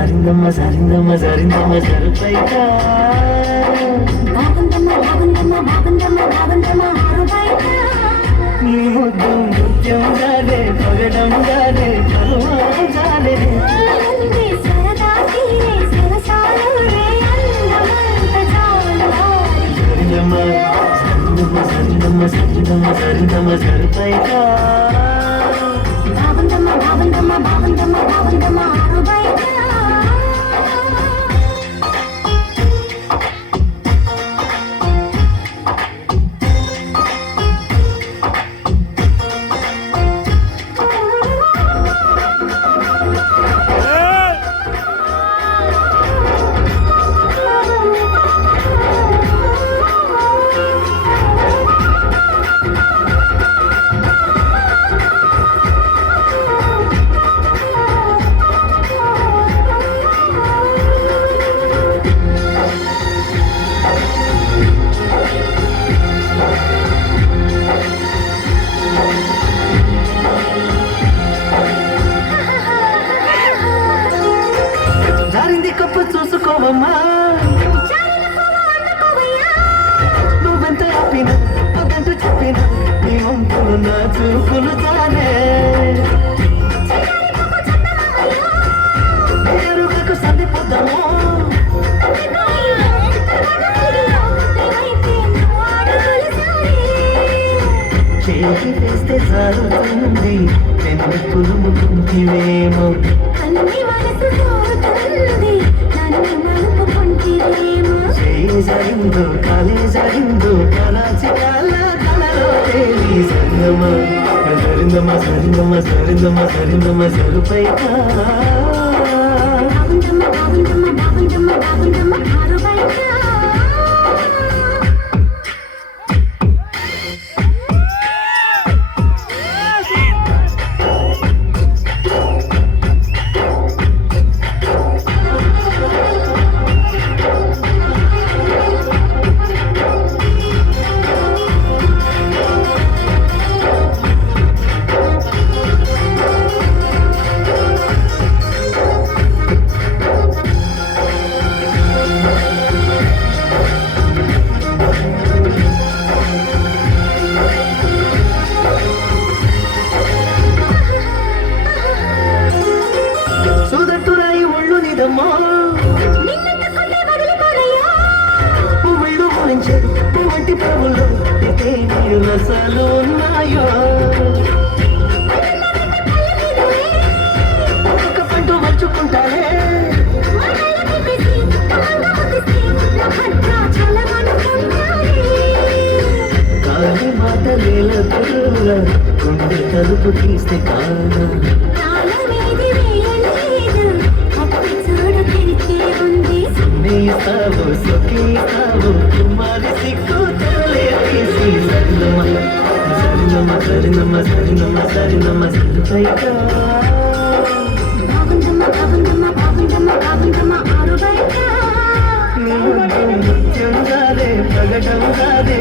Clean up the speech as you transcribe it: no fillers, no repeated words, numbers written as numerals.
సరిందమ్మ సరిందమ్మ సరిందమ్మ సరిపైగా నీ ముద్దు నృత్యం జాలే పగడం జాలే పలువారు జాలే సరిందమ్మ సరిందమ్మ సరిందమ్మ సరిందమ్మ సరిందమ్మ సరిపైగా కప్పు చూసుకోవమ్మా నువ్వెంత ఆపినా అదంటూ చెప్పినా నీ వంపులు నా చూపులు చాలే ఎరుగకు సందిపోతాము చేసి వేస్తే సారుతుంది ఎన్ని పులుముకుంటివేమో జరిగిందో కాలే జరిగిందో కలాచి కలలో తేలి సరిందమ్మ సరిందమ్మ సరిందమ్మ సరిందమ్మ సరిందమ్మ సరిపైగా పువ్వులు గురించి పువ్వంటి పువ్వులు ఇదే నీరు రసాలు ఉన్నాయో ఒక్కొక్క పంట మర్చుకుంటానే కాలి మాటలేల గుండె తలుపు తీస్తే కానా నీస్తావు సుఖీస్తావు కుమారి సిక్కు తెరలేసి సరినమ్మ సరినమ్మ సరినమ్మ సరినమ్మ సరినమ్మ సరిపైగా నృత్యం కాదే పగటం కాదే